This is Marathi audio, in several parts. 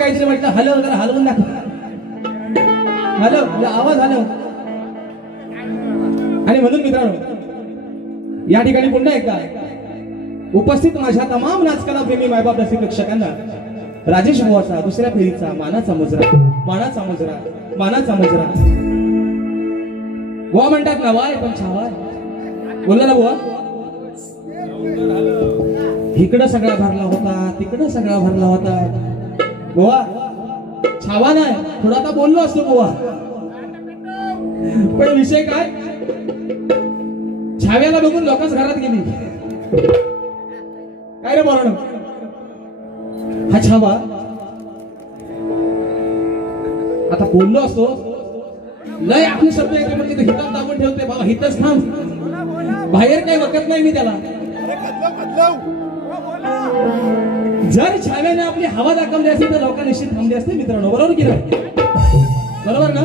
काहीतरी म्हटलं हलव, जरा हलवून दाखव, हलव, आवाज हलव. आणि म्हणून मित्रांनो, या ठिकाणी पुन्हा एकदा उपस्थित माझ्या तमाम नाचकला प्रेमी मायबाप रसिक प्रेक्षकांना राजेश बुवाचा दुसऱ्या फेरीचा मानाचा मुजरा, मानाचा मुजरा, मानाचा मुजरा. बुवा म्हणतात ना वाय पण छावा, बोलला ना बुवा. इकडं सगळा भरला होता, तिकडं सगळा भरला होता. बुवा छावा नाही, थोडा आता बोललो असतो बुवा, पण विषय काय, छाव्याला बघून लोकच घरात गेली. काय रे बोलणं, हा छावा आता बोललो असतो, लय आपले शब्द येते म्हणजे ते हितात दाबून ठेवते. बाबा हितच थांब, बाहेर काही बघत नाही मी त्याला. जर छाव्याने आपली हवा दाखवली असती तर लोक निश्चित थांबले असते मित्रांनो, बरोबर की नाही, बरोबर ना.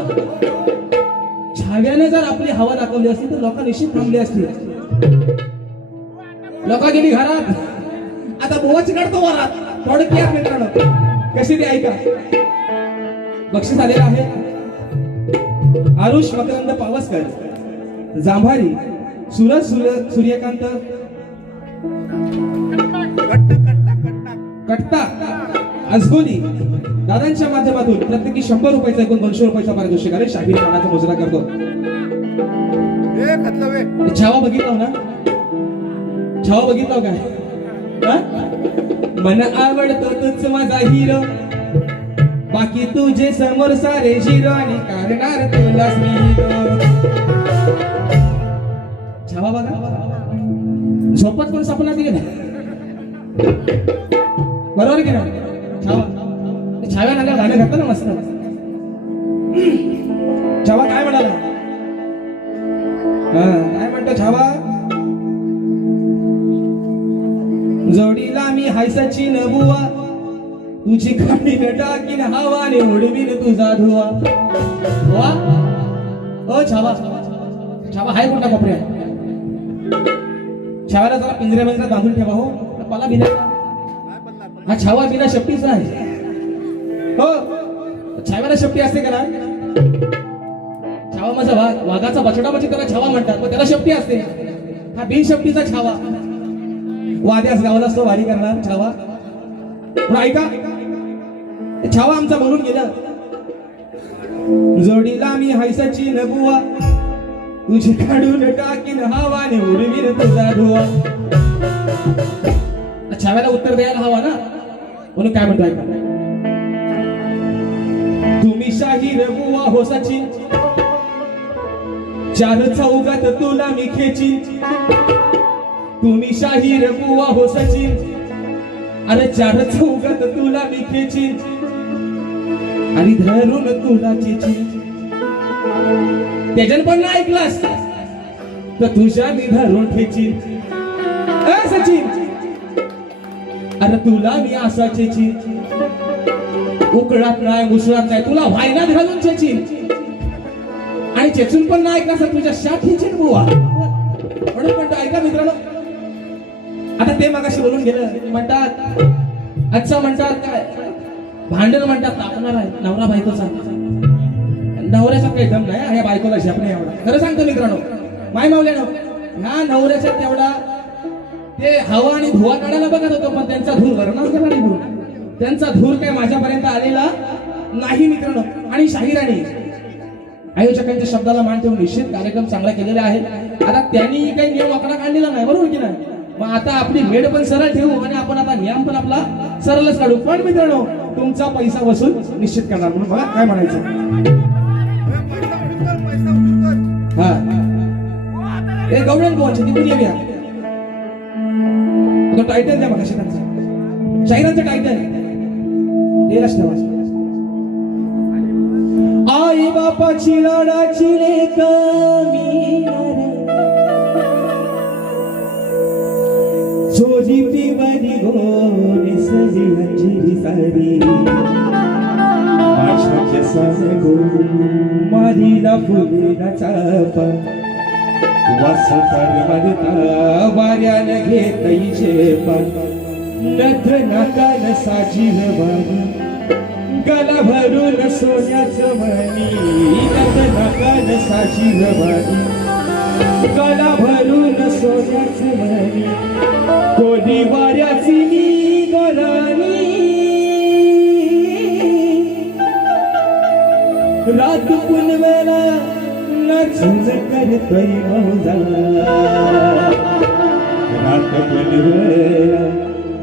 छाव्याने जर आपली हवा दाखवली असती तर लोक निश्चित थांबले असते. लोक गेली घरात, आता बुवाची काढतो वरात. थोडक्यात मित्रांनो कशी ती ऐका. बक्षीस आलेलं आहे आरुष मकरंद पावसकर, जांभारी सूरज सूर्यकांत कट्टा अजगोली दादांच्या माध्यमातून प्रत्येकी 100 रुपयाचा एकूण 200 रुपयाचा पारितोषिक आहे. शाहीर मानाचा मुजरा करतो. छावा बघितला ना, छावा बघितला काय, मन आवडतो तुझ माझा हिरो, बाकी तुझे समोर सारे झिरो, आणि करणार तुला हिरो. छावा बघा, झोपत पण सपनात गेला, बरोबर की नाही. छावा छाव्या नागा गाणं घातलं ना मस्त. छावा काय म्हणाला, काय म्हणतो छावा, जोडीला मी हाय सचिन बुवा, तुझी काढीन टाकीन हवाने उडवीन तुझा धुवा. वा ओ छावा, छावा हाय कोणता कोपऱ्या, छाव्याला जरा पिंजऱ्यामध्ये बांधून ठेवा हो, मला बिना. हा छावा बिना शेपटीचा आहे हो. छाव्याला शेपटी असते का ना, छावा माझा वाघ, वाघाचा बछडा म्हणजे त्याला छावा म्हणतात, पण त्याला शेपटी असते. हा बिन शेपटीचा छावा, वाद्यास गावला असतो वारी करणार छावा. ऐका, छावा आमचा बोलून गेला, जोडीला मी हाय सचिन बुवा, तुझे काढून टाकीन हवाने उडवीन तुझा धुवा. छाव्याला उत्तर द्यायला हवा ना, म्हणून काय म्हणतो ऐका. तुम्ही शाहीर बुवा हो सचिन, चार चौघात तुला मी खेचीन. तुम्ही शाहीर बुवा हो सचिन, अरे चार चौघात तुला मी खेचीन, आणि धरून तुला चेचीन. त्याच्यान पण ना ऐकलास तर तुझ्या मी धरून खेचीन. सचिन अरे तुला मी असा चेचीन, उकळात नाही मुसळात नाही, तुला व्हायनात घालून चेचीन, आणि चेचून पण नाही ऐकलास तर तुझ्या शात खेचीन बुवा. म्हणून म्हणतो ऐका मित्रांनो, आता ते मागाशी बोलून गेलं, म्हणतात अच्छा, म्हणतात काय भांडण म्हणतात तापणार आहे नवरा बायकोचा. नवऱ्याचा काही दम नाही, या बायकोला झेपणे एवढा. खरं सांगतो मित्रांनो, माय मावल्यानो, ह्या नवऱ्याच्या तेवढा ते हवा आणि धुवा काढायला बघत होतो, पण त्यांचा धूर वरणार गेला नाही. धूर त्यांचा धूर काय माझ्यापर्यंत आलेला नाही मित्रांनो. आणि शाहिराने आयोजकांच्या शब्दाला मान ठेवून निश्चित कार्यक्रम चांगला केलेला आहे. आता त्यांनी काही नियम आकडा काढलेला नाही, बरोबर की नाही. मग आता आपली वेळ पण सरळ ठेवू आणि आपण आता नियम पण आपला सरळच काढू. पण मित्रांनो, तुमचा पैसा वसूल निश्चित करणार. म्हणून बघा काय म्हणायचं. हा हे गवळण बोलचे तिकडून येऊया. तो टायटल द्या, बघा शाहिरांचा, शाहिरांचं टायटल हे रस्त्यावर. आई बापाची लाडाची लेक मी, सोजी पिवरी गोरी सजी अंजिरी सारी, आशाच्या सागो मारीला फुलेला चापा, वास परवडता वाऱ्याला घेतई शेपा, नथ नाकान साजील बाबा, गला भरून सोन्याचं मणी नाकान साची गवानी गला भरून सोन्याचं मणी कोणी वाऱ्याची गराणी रात पुनवेला नाचून करतोय मौजा रात पुनवेला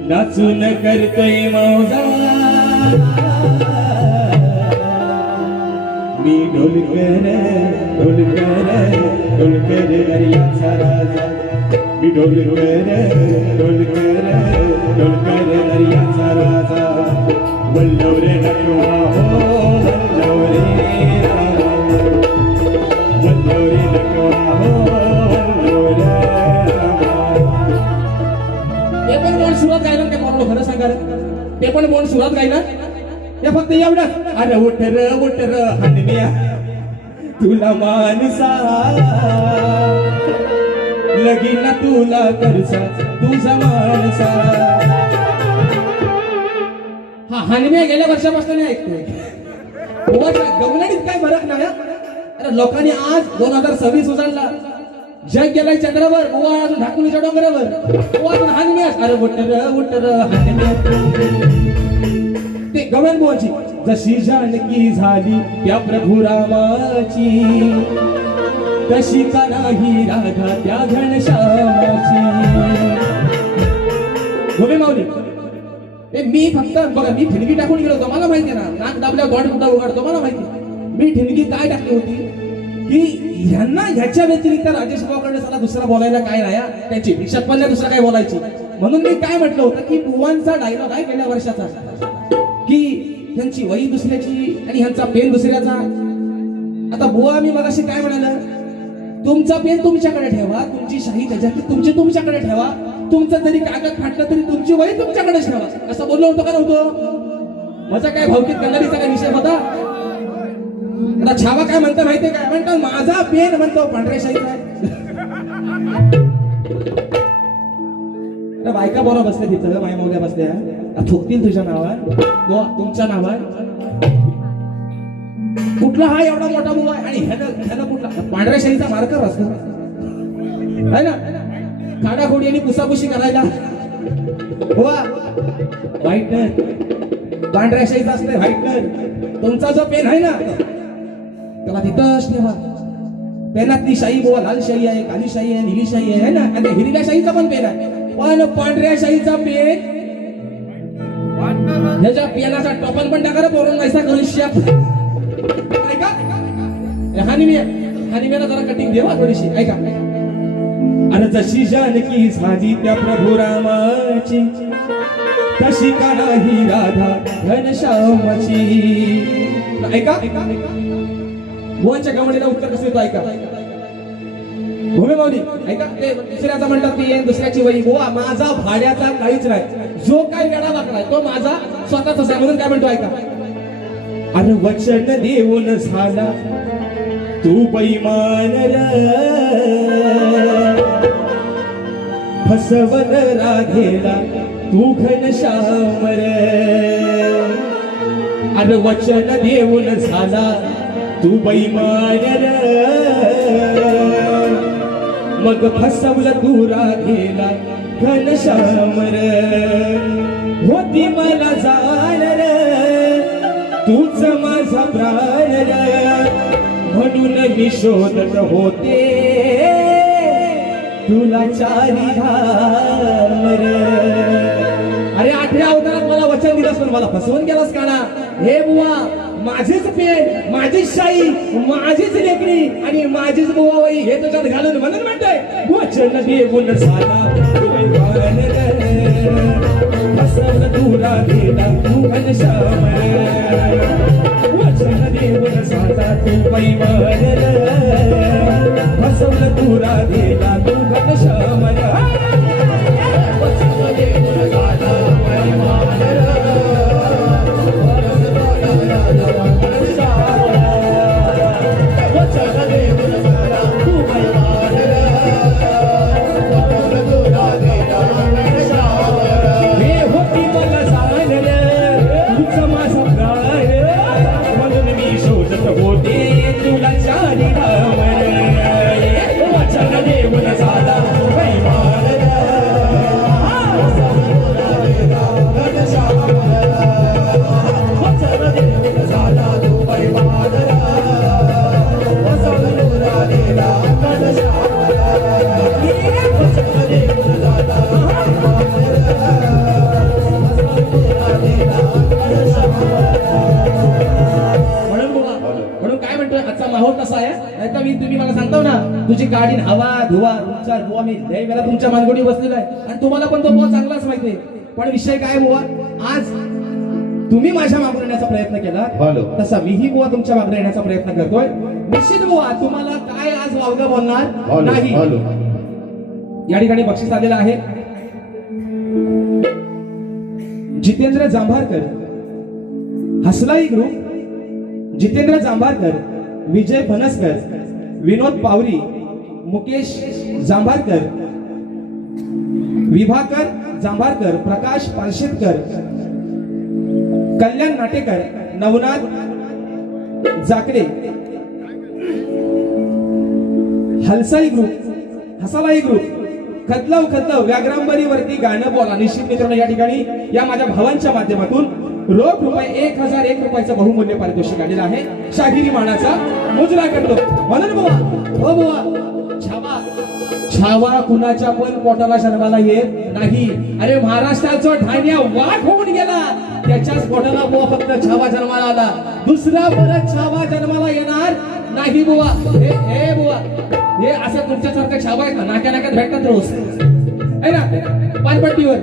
नाचून करतोय मौजा मी ढोलकर ढोलकर ढोलकर दर्याचा राजा मी ढोलकर ढोलकर ढोलकर दर्याचा राजा वल्लव रे नटवा हो वल्लव रे वल्लव रे नटवा हो वल्लव रे ते पण कोण सुरुवात गायला ते मला खरं सांगा ते पण कोण सुरुवात गायला ते फक्त एवढं अरे उठर हनमिया तुला मानसा लगीन तुला करसा तुझा मानसा हा हनमिया गेल्या वर्षापासून मी ऐकतोय गवनाडीत काय फरक नाही अरे लोकांनी आज 2026 उजाडला जग गेलाय चंद्रावर गोवा अजून ढाकुलीच्या डोंगरावर गोवा अजून हनमिया अरे उठर हनमिया ते गवळण बोलची जशी जानकी झाली त्या प्रभू रामाची तशी का नाही राधा त्या घनश्यामाची गोवे माऊली मी फक्त बघा मी ठिणगी टाकून गेलो होतो मला माहिती ना नाक दाबल्यावर तोंड सुद्धा उघडतो मला माहिती मी ठिणगी काय टाकली होती की ह्यांना ह्याच्या व्यतिरिक्त राजेश बाबाकडे साला दुसरा बोलायला काय नाही त्याची शतपल्ल्या दुसरा काय बोलायची म्हणून मी काय म्हटलं होतं की बुवांचा डायलॉग आहे गेल्या वर्षाचा की ह्यांची वही दुसऱ्याची आणि ह्यांचा पेन दुसऱ्याचा आता बुवा मी मगाशी काय म्हणाल तुमचा पेन तुमच्याकडे ठेवा तुमची शाही त्याच्यात तुमची तुमच्याकडे ठेवा तुमचं जरी कागद फाटलं तरी तुमची वही तुमच्याकडेच ठेवा असं बोललो होतो का नव्हतं माझा काय भावकीत कन्नडीचा काय विषय होता आता छावा काय म्हणतो माहितीये काय म्हणतो माझा पेन म्हणतो पांढऱ्या शाहीचा बायका बोला बसते तिथं माय मौल्या बसत्या थुकतील तुझ्या नावात तुमच्या नावात कुठला हा एवढा मोठा बुवा आणि ह्यानं कुठला पांढऱ्या शाहीचा मार्कर असतो है ना खाडाखोडी आणि पुसापुशी करायला बुवा व्हाईटनर पांढऱ्या शाहीचा असते व्हाईटनर तुमचा जो पेन आहे ना त्याला तिथंच ठेवा पेनातली शाही बुवा लाल शाही आहे काली शाही आहे निळी शाही आहे ना आणि हिरव्या शाहीचा पण पेन आहे पण पांढऱ्या शाहीचा पेन ह्याच्या पेनाचा टोपन पण टाका पोरून पैसा करून शाप ऐका हानिमेला जरा कटिंग देवा थोडीशी ऐका आणि जशी जानकी झाली त्या प्रभू रामाची तशी का नाही राधा घनश्यामाची ऐका बुवांच्या गवडीला उत्तर कसं येतो ऐका भूमी माऊली ऐका ते दुसऱ्याचा म्हणतात की दुसऱ्याची वही बुवा माझा भाड्याचा काहीच नाही जो काय वेळा वाकलाय तो माझा स्वतःच आहे म्हणून काय म्हणतो ऐका अरे वचन देऊन झाला तू बैमान फसवन राधेला तू घनश्याम अरे वचन देऊन झाला तू बैमान मग फसवलं तू राधेला घनश्याम होती मला जाण तूच माझा प्राण म्हणून मी शोधत होते तुला चारी धाम अरे 8व्या अवतारात मला वचन दिलंस पण मला फसवून गेलास का ना हे बुवा माझीच पेन माझीच शाही माझीच लेकरी आणि माझीच बुवाई हे तुझ्यात घालून म्हणून म्हणतोय वचन देऊन झाला फसवलं तुला गेला तू घनश्याम वचन देऊन झाला तू बैमान फसवलं तुला गेला तू घनश्याम वचन देऊन झाला बैमान तुझं माझा प्राण म्हणून काय म्हणतोय आजचा माहोल कसा आहे नाही तर तुम्ही मला सांगतो ना तुझी गाडी हवा धुवा तुमचा बुवा मी लय वेळा तुमच्या मानगोडी बसलेला आहे आणि तुम्हाला पण तो बुवा चांगलाच माहितीये पण विषय काय बुवा आज तुम्ही माझ्या मागून येण्याचा प्रयत्न केला तसा मीही बुवा तुमच्या मागून येण्याचा प्रयत्न करतोय निश्चित बुवा तुम्हाला काय आज वावगा बोलणार नाही या ठिकाणी बक्षीस आलेलं आहे जितेंद्र जांभारकर हसलाई ग्रुप जितेंद्र जांभारकर विजय फणसकर विनोद पावरी मुकेश जांभारकर विभाकर जांभारकर प्रकाश पालशेतकर कल्याण नाटेकर नवनाथ जाकडे हलसाई ग्रुप हसलाई ग्रुप खतलव व्याग्रांबरी वरती गाणं बोला निश्चित मित्रांनो या ठिकाणी या माझ्या भावांच्या माध्यमातून रोख रुपये 1001 रुपयाचं बहुमूल्य पारितोषिक आलेलं आहे शाहिरी मानाचा मुजरा करतो म्हणून बुवा हो बुवा छावा छावा कुणाच्या पण पोटाला जन्माला येत नाही अरे महाराष्ट्राचा ठाण्या वाट होऊन गेला त्याच्याच पोटाला बुवा फक्त छावा जन्माला आला दुसरा परत छावा जन्माला येणार नाही बुवा हे बुवा हे असं तुमच्यासारखं छावा आहे ना नाक्या नाक्यात भेटतात रोज आहे ना पानपट्टीवर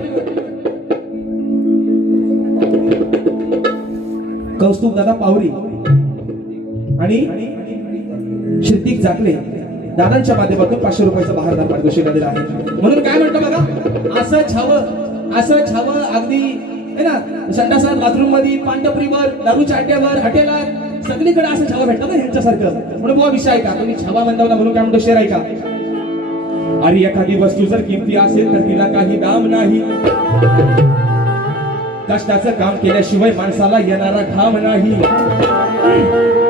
कौस्तुभ दादा पावरी आणि श्रुतिक जाकले दादांच्या माध्यमातून 500 रुपयाचं बहारदार पारितोषिक दिलेलं आहे म्हणून काय म्हणतो बघा असं छावं अगदी है ना संडासात बाथरूम मध्ये पांढरपुरीवर दारूच्या अड्ड्यावर हॉटेलात सगळीकडे असं छावा भेटतं ना ह्यांच्यासारखं म्हणून बुवा विषय आहे का तुम्ही छावा म्हणता म्हणून काय म्हणतो शेर आहे का अरे एखादी वस्तू जर किमती असेल तर तिला काही दाम नाही कष्टाचं काम केल्याशिवाय माणसाला येणारा घाम नाही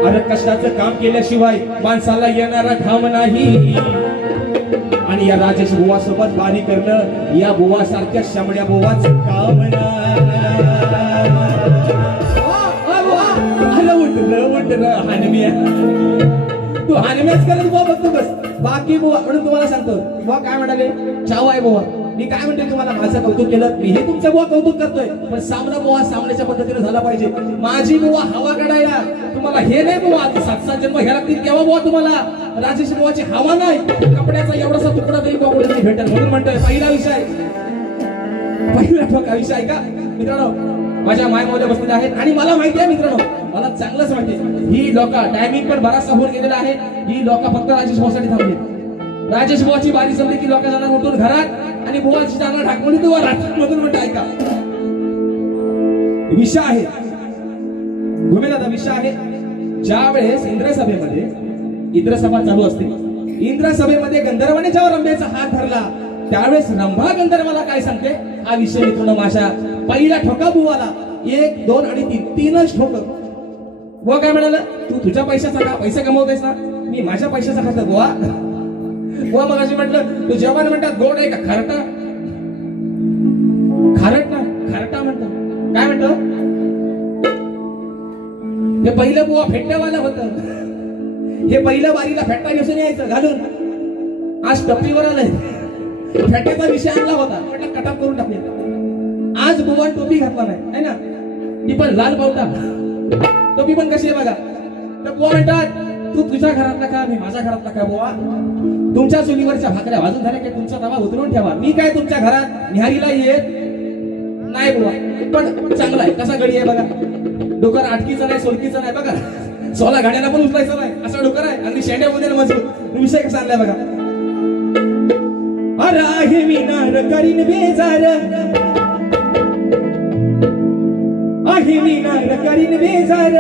अरे कष्टाचं काम केल्याशिवाय माणसाला येणारा घाम नाही आणि या राजेश बुवा सोबत बारी करणं या बुवा सारख्या शामड्या बुवाचं काम हानमिया तू हानम्याच करत बुवा बघतो बस बाकी बुवा म्हणून तुम्हाला सांगतो बुवा काय म्हणाले चाव आहे बुवा मी काय म्हणते तुम्हाला माझं कौतुक केलं मीही तुमचं बुवा कौतुक करतोय पण सामना बुवा सामन्याच्या पद्धतीने झाला पाहिजे माझी बुवा हवा काढायला तुम्हाला हे नाही बुवा 7 जन्म घ्यायला लागतील तेव्हा बुवा तुम्हाला राजेश बुवाची हवा नाही कपड्याचा एवढासा तुकडा तरी बुवा कुठे भेटेल म्हणून म्हणतोय पहिला ठोका विषय आहे का मित्रांनो माझ्या मायमध्ये बसलेले आहेत आणि मला माहिती आहे मित्रांनो मला चांगलंच माहिती ही लोक टायमिंग पण बराचसा होऊन गेलेला आहे ही लोक फक्त राजेश बुवासाठी थांबले राजेश बुवाची बारी संपली की लोक जाणार उठून घरात आणि बुवाची जाणार ढाकमणी तू मधून म्हणतो ऐका विषय आहे घुमेदादा विषय आहे ज्या वेळेस इंद्र सभा चालू असते इंद्र सभेमध्ये गंधर्वाने जेव्हा रंभेचा हात धरला त्यावेळेस रंभा गंधर्वाला काय सांगते हा विषय मित्रांनो माझ्या पहिला ठोका बुवाला 1 2 आणि 3 ठोक बुवा काय म्हणाला तू तुझ्या पैशाचा का पैसे कमवतेस ना मी माझ्या पैशाचा खातो बुवा बुवा मग अशी म्हटलं तू जेवण म्हणतात गोड आहे का खारटा खारटा म्हणतात काय म्हणतो हे पहिलं बुवा फेट्यावाला होतं हे पहिलं वारीला फेट्टा घेऊन यायचं घालून आज टप्पीवर आलंय फेट्याचा विषय आणला होता म्हटलं कटाप करून टाकले आज बुवा टोपी घातला नाही ना ती पण लाल पावटा टोपी पण कशी आहे बघा तर बुवा म्हणतात तू तुझ्या घरातला का मी माझ्या घरातला का बुवा तुमच्या चुलीवरच्या भाकऱ्या वाजून झाल्या की तुमचा तवा उतरून ठेवा मी काय तुमच्या घरात निहारीला येत नाही बुवा पण चांगला आहे कसा गडी आहे बघा डोकर आटकीचा नाही सोलकीचा नाही बघा सोला गाड्याला पण उचलायचा नाही असा डोकर आहे अगदी शेंड्यामध्ये मजबूत विषय कसा आणलाय बघा अरे आहे मी नार करीन बेजार आहे मी नार करीन बेजार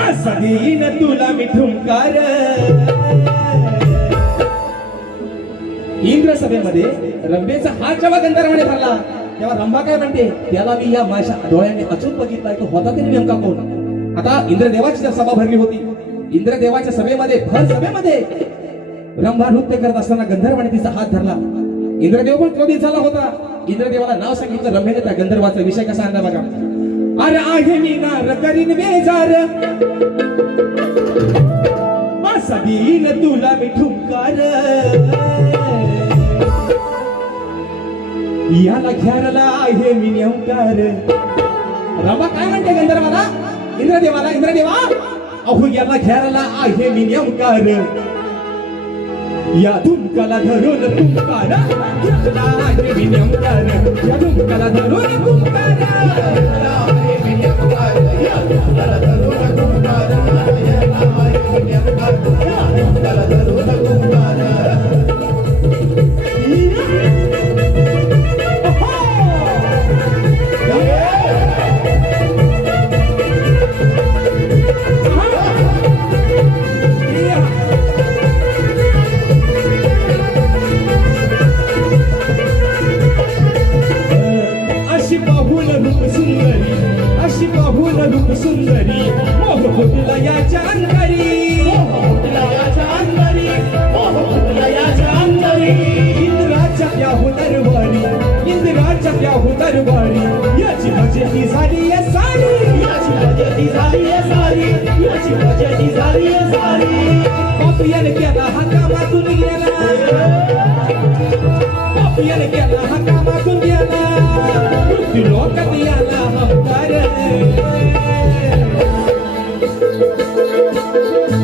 असा देईन तुला मी ठुमकार इंद्र सभेमध्ये रंभेचा हात जेव्हा गंधर्वाने धरला तेव्हा रंभा काय म्हणते त्याला मी या माझ्या डोळ्याने अचूक बघितलाय तो होता तरी नेमका कोण आता इंद्रदेवाची सभा भरली होती इंद्रदेवाच्या सभेमध्ये भर सभेमध्ये रंभा नृत्य करत असताना गंधर्वाने तिचा हात धरला इंद्रदेव पण क्रोधित झाला होता इंद्रदेवाला नाव सांगितलं रंभेने त्या गंधर्वाचा विषय कसा आणला बघा अरे आहे मी नार करीन बेजार असा देईन तुला मी ठुमकार याला घ्यायला आहे मी नेमकार रंबा काय म्हणते गंधर्वाला इंद्रदेवा अहो याला घ्यायला आहे मी नेमकार या धुमकाला धरून तुमकार याला आहे मी नेमकार या धुमकाला धरून तुमकार याला आहे मी नेमकार या धुमकाला धरून तुमकार याला आहे मी नेमकार या धुमकाला धरून तुमकार रूप सुंदरी मोह फुटला याच्या अंतरी इंद्राच्या प्याहू दरबारी याची मजेती झाली सारी पापियाने केला हा कामातून गेला मृत्यू लोकात याला हमकार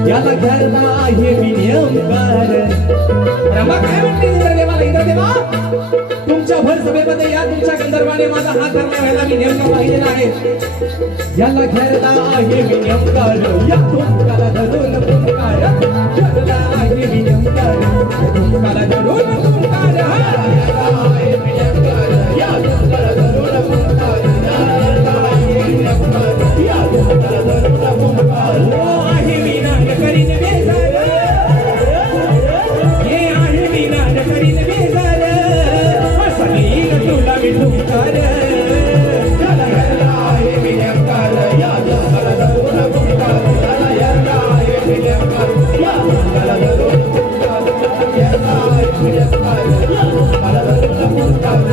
याला घरला आहे मी नेमकार ब्रह्मा काय म्हणते इंद्रदेवा तुमच्या भर सभेमध्ये या तुमच्या गंधर्वाने माझा हात धरला व्हायला मी नेमका पाहिलेला आहे याला घरला आहे मी नेमकार या तुमकाला धरून तुमकार घरला आहे मी नेमकार तुमकाला धरून तुमकार याला आहे मी नेमकार या तुमकाला धरून तुमकार याला आहे मी नेमकार या तुमकाला धरून तुमकार ओ आहे मी नाद करीन बेजार ये आहे मी नाद करीन बेजार असा देईन तुला मी ठुमकार याला घरला आहे मी नेमकार या तुमकाला धरून तुमकार याला आहे मी नेमकार या तुमकाला धरून तुमकार याला आहे मी नेमकार या तुमकाला धरून तुमकार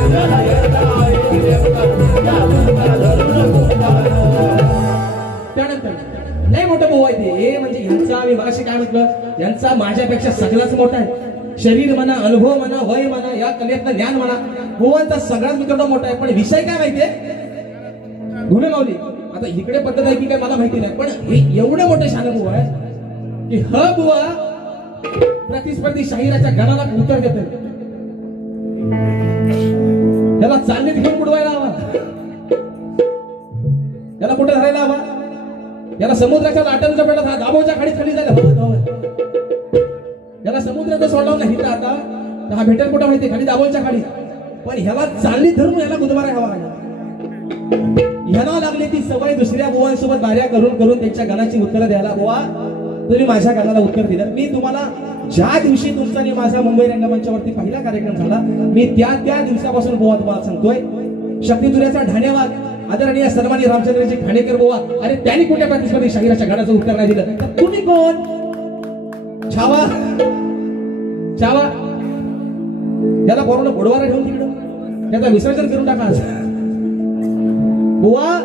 याला आहे मी नेमकार या तुमकाला धरून तुमकार त्यानंतर लय मोठं भाऊ आहे ते म्हणजे ह्यांचा मी मगाशी काय म्हटलं यांचा माझ्यापेक्षा सगळाच मोठा आहे शरीर म्हणा अनुभव म्हणा वय म्हणा या कलेतलं ज्ञान म्हणा भावांचा सगळ्यात मित्र मोठा आहे पण विषय काय माहितीये गुन्हे माऊली आता इकडे पद्धत आहे की काय मला माहिती नाही पण हे एवढं मोठं शान बुवा आहे की ह बुवा प्रतिस्पर्धी शाहिराच्या गणाला उत्तर देते त्याला चालणीत घेऊन बुडवायला हवा त्याला कुठे धरायला हवा याला समुद्राच्या लाटांच्या पेटात हा दाबोच्या खाली खाली जायला याला समुद्राचं सोडला नाही तर आता हा भेटेल कुठं माहिती खाली दाबोच्या खाली पण ह्याला चालली धरून याला बुधवार हवा ह्याला लागली ती सवय दुसऱ्या बुवांसोबत बाऱ्या करून करून त्यांच्या गाण्याची उत्तरं द्यायला बुवा तुम्ही माझ्या गाण्याला उत्तर दिलं मी तुम्हाला ज्या दिवशी तुमचा आणि माझा मुंबई रंगमंचावरती पहिला कार्यक्रम झाला मी त्या दिवसापासून बुवा तुम्हाला सांगतोय शक्तितुऱ्याचा ढाणेवाद आदरणीय सन्माननीय रामचंद्रजी खाणेकर बुवा अरे त्यांनी कुठल्या प्रतिस्पर्धी शाहिराच्या गाण्याचं उत्तर नाही दिलं तर तुम्ही कोण छावा त्याला कोरोना बुडवारा ठेवून तिकडं त्याचं विसर्जन करून टाका बुवा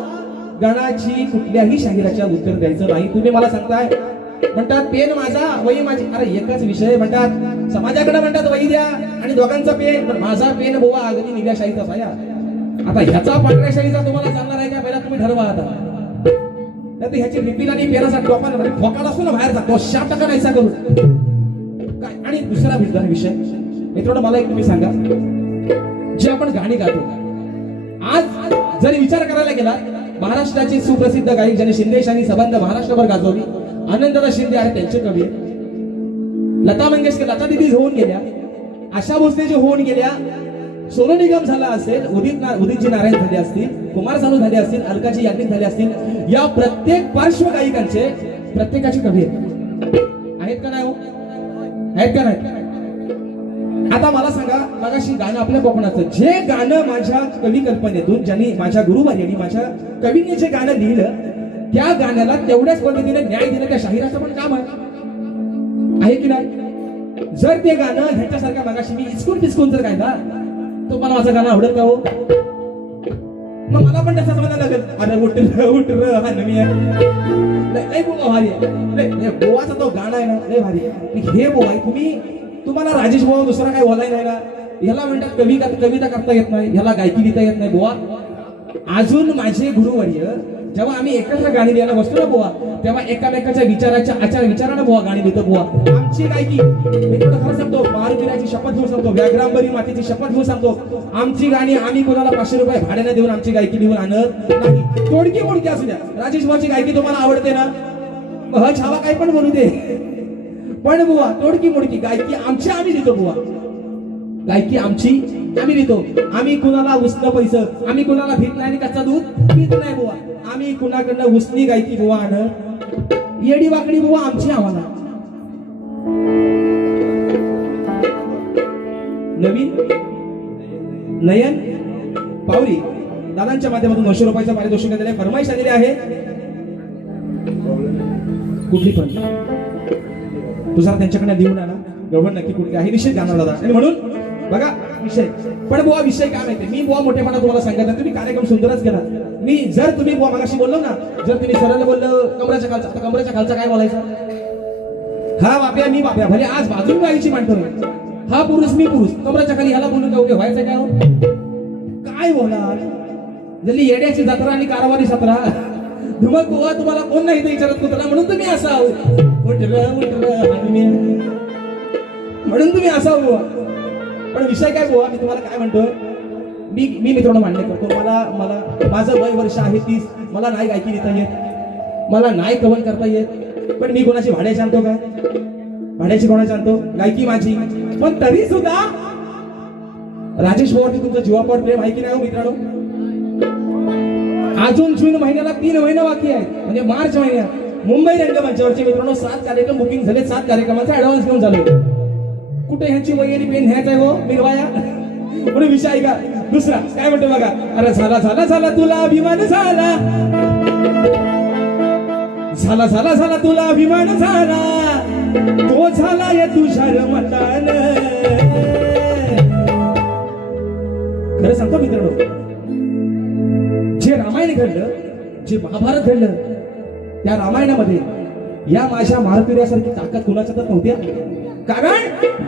गणाची कुठल्याही शाहिराच्या उत्तर द्यायचं नाही तुम्ही मला सांगताय म्हणतात पेन माझा वही माझी अरे एकच विषय म्हणतात समाजाकडे म्हणतात वही द्या आणि दोघांचा पेन पण माझा पेन बुवा अगदी निघ्या शाहीचा साया आता ह्याचा पांढऱ्या शाहीचा तुम्हाला चालणार आहे का पहिला तुम्ही ठरवा आता नाही ह्याची रिपील आणि पेराचा टोपान फोकाल असतो ना बाहेरचा तो 100% नाहीसा करू काय आणि दुसरा विषय मित्रांनो मला एक तुम्ही सांगा जे आपण गाणी गातो आज जरी विचार करायला गेला महाराष्ट्राची सुप्रसिद्ध गायक ज्यांनी शिंदेशाही संबंध महाराष्ट्रभर गाजवली आनंददा शिंदे आहे त्यांचे कवी लता मंगेशकर लता दिदी होऊन गेल्या आशा भोसले जे होऊन गेल्या सोनू निगम झाला असेल उदितजी नारायण झाले असतील कुमार सानू झाले असतील अलकाजी याज्ञिक झाले असतील या प्रत्येक पार्श्वगायिकांचे प्रत्येकाची कवी आहेत का नाही हो आहेत का नाही आता मला सांगा मगाशी गाणं आपल्या कोकणाचं जे गाणं माझ्या कवी कल्पनेतून ज्यांनी माझ्या गुरुवारी माझ्या कवींनी जे गाणं लिहिलं त्या गाण्याला तेवढ्याच पद्धतीने न्याय देणं त्या शाहिराचं पण काम आहे की नाही जर ते गाणं ह्याच्यासारख्या मगाशी मी इचकून पिचकून जर गायला तुम्हाला माझं गाणं आवडेल का हो मग मला पण तसंच म्हणायला लागेल, अरे उठ र हा नवी लय बोवा भारी आहे. बोवाचा तो गाणं आहे ना लय भारी आहे. हे बोवा तुम्ही तुम्हाला राजेश बोवा दुसरा काय बोलाय नाही ना. ह्याला म्हणतात कविता करता येत नाही, ह्याला गायकी लिहिता येत नाही बोवा. अजून माझे गुरुवर्य जेव्हा आम्ही एकत्र गाणी लिहायला बसतो ना बुवा, तेव्हा एकामेकाच्या विचारानं बुवा गाणी लिहितो बुवा. आमची गायकी मी तुला खरं सांगतो, मारुतीराची शपथ घेऊन सांगतो, व्याघ्रांबरी मातेची शपथ घेऊन सांगतो, आमची गाणी आम्ही कोणाला 500 रुपये भाड्याने देऊन आमची गायकी लिहून आणत नाही. तोडकी मोडकी असू द्या, राजेश भाऊची गायकी तुम्हाला आवडते ना, ह छावा काय पण बोलू दे, पण बुवा तोडकी मोडकी गायकी आमची आम्ही लिहितो बुवा. गायकी आमची आम्ही लिहितो. आम्ही कुणाला उसनं पैसे, आम्ही कुणाला भीत नाही आणि कच्चा दूध पीत नाही बुवा. आम्ही कुणाकडनं उसनी गायकी बुवा आणत, येडी वाकडी बुवा आमची आम्हाला. नवीन नयन पावरी दादांच्या माध्यमातून 900 रुपयाचं पारितोषिक दिले. फरमाईश आलेली आहे कुठली पण तुझा त्यांच्याकडे देऊन आणा. गव्हर्न नक्की कुठली आहे निश्चित जाणार दादा. आणि म्हणून बघा विषय, पण बुवा विषय काय माहिती, मी बुवा मोठेपणा तुम्हाला सांगत तुम्ही कार्यक्रम सुंदरच केला. मी जर तुम्ही बुवा मागाशी बोललो ना, जर तुम्ही सरळ बोललो कमराच्या खालचा, आता कमराच्या खालचा काय बोलायचं, हा बाप्या मी बाप्या भले आज बाजून गायची मांडतोय, हा पुरुष मी पुरुष, कमराच्या खाली ह्याला बोलून काय व्हायचं काय हो? काय बोला जल्ली येड्याची जत्रा आणि कारवारी सत्रा. मग बुवा तुम्हाला कोण नाही ते विचारत कुत्रा म्हणून तुम्ही असा म्हणून तुम्ही असा बुवा. पण विषय काय बुवा, मी तुम्हाला काय म्हणतोय, मी मित्रांनो मान्य करतो, मला माझं वय वर्ष आहे 30, मला नाही गायकी लिहिता येत, मला नाही कवन करता येत, पण मी कोणाची भाड्याची आणतो काय, भाड्याची कोणाची आणतो, गायकी माझी. पण तरी सुद्धा राजेश भाऊवरती तुमचं जीवापाड प्रेम आहे की नाही हो मित्रांनो. अजून जून महिन्याला 3 महिने बाकी आहेत, म्हणजे मार्च महिन्यात मुंबई रंगमंचावरचे मित्रांनो 7 कार्यक्रम बुकिंग झाले, 7 कार्यक्रमाचा ऍडव्हान्स घेऊन झाले. कुठे ह्यांची वगैरे पेन ह्याचा हो मिरवाया म्हणून विषय आहे का. दुसरा काय म्हणतो बघा, अरे झाला तुला अभिमान झाला, झाला तुला अभिमान झाला, तो झाला या तुझ्या मतान. खरं सांगतो मित्रांनो, जे रामायण घडलं, जे महाभारत घडलं, त्या रामायणामध्ये या माझ्या महावीरासारखी ताकद कुणाच्या तर नव्हत्या. कारण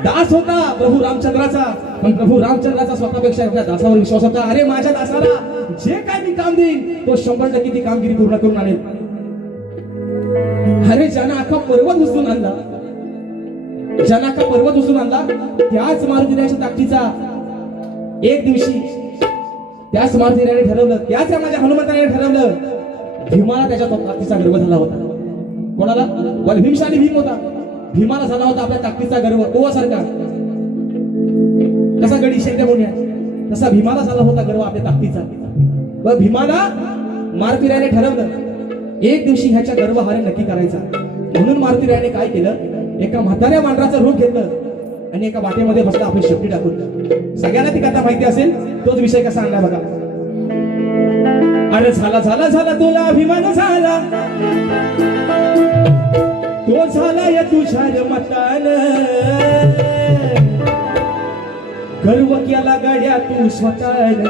दास होता प्रभू रामचंद्राचा, पण प्रभू रामचंद्राचा स्वतःपेक्षा आपल्या दासावर विश्वास होता. अरे माझ्या दासाला जे काय मी काम देईन तो 100% ती कामगिरी पूर्ण करून आणेल. अरे ज्यानं अख्खा पर्वत उचलून आणला, त्याच मारुतीरायाच्या ताकदीचा एक दिवशी त्याच मारुतीरायाने ठरवलं, त्याच माझ्या हनुमंताने ठरवलं, भीमाला त्याच्या ताकदीचा गर्व झाला होता. कोणाला? बलभीमशाली भीम होता, भीमाला झाला होता आपल्या ताकदीचा गर्व. ओवासारखा कसा गडी शेंड्या बोलण्या, तसा भीमाला झाला होता गर्व आपल्या ताकदीचा. व भीमाला मारुतीरायाने ठरवलं एक दिवशी ह्याच्या गर्वहार नक्की करायचा. म्हणून मारुतीरायाने काय केलं, एका म्हाताऱ्या वानराचं रूप घेतलं आणि एका वाटेमध्ये बसला आपली शेपटी टाकून. सगळ्यांना ती कथा माहिती असेल, तोच विषय कसा आणला बघा. अरे झाला तुला अभिमान झाला, तो झाला या तुझ्या मतान, गर्व केला गाड्या तू स्वतःन.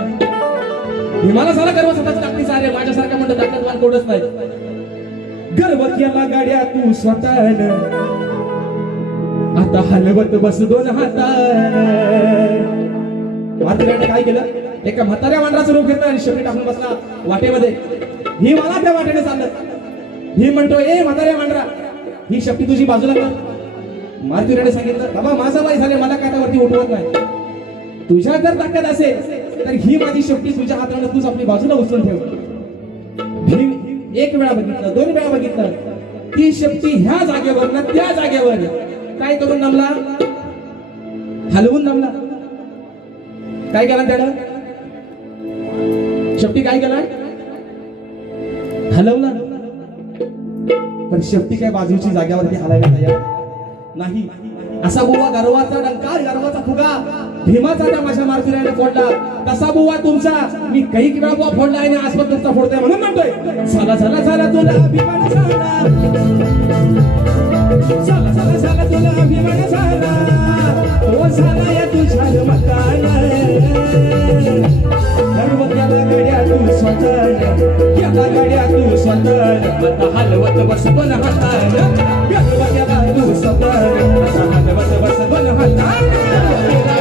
भीमाला झाला गर्व स्वतःच ताकदीचा. अरे माझ्यासारखा म्हणतो ताकदवान कोणच नाही. गर्व केला गाड्या तू स्वतःन, आता हलवत बस 2 हातान. मारुतीरायाने काय केलं, एका म्हाताऱ्या वानराचं रूप घेतलं आणि शेपटी टाकून बसला वाटेमध्ये. ही मला त्या वाटेने चाललं. ही म्हणतो, ए म्हाताऱ्या वानरा, ही शेपटी तुझी बाजूला कर. मारुतीरायाने सांगितलं, बाबा माझा वय झाले, मला काय वरती उठवत नाही. तुझ्या जर ताकद असेल तर ही माझी शेपटी तुझ्या हाताने तूच आपली बाजूला उचलून ठेव. भीम 1 वेळा बघितलं, 2 वेळा बघितलं, ती शेपटी ह्या जागेवर ना त्या जागेवर काय करून नमला, हलवून नमला. काय केला त्यानं, शेपटी काय केला, हलवला. पण शेपटी काय बाजूची जागेवरती हलायला तयार नाही. असा बुवा गर्वाचा डंका, गर्वाचा फुगा भीमाचा त्या माझ्या मारुतीरायाने फोडला. तसा बुवा तुमचा मी काही वेळा बुवा फोडला आणि आसपास तुमचा फोडतोय. म्हणून म्हणतोय, झाला तुला अभिमान झाला, झाला तुला अभिमान झाला, तो झाला या तुझ्या मतान, गर्व केला गड्या तू आता हलवत बस दोन हातानं गणपतीला तू स्वतःनं आता हलवत बस दोन हातानं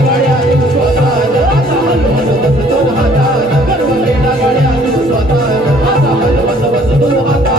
गाड्या तू स्वतःनं आता हलवत बस दोन हातानं गणपतीला गाड्या तू स्वतःनं आता हलवत बस दोन हातानं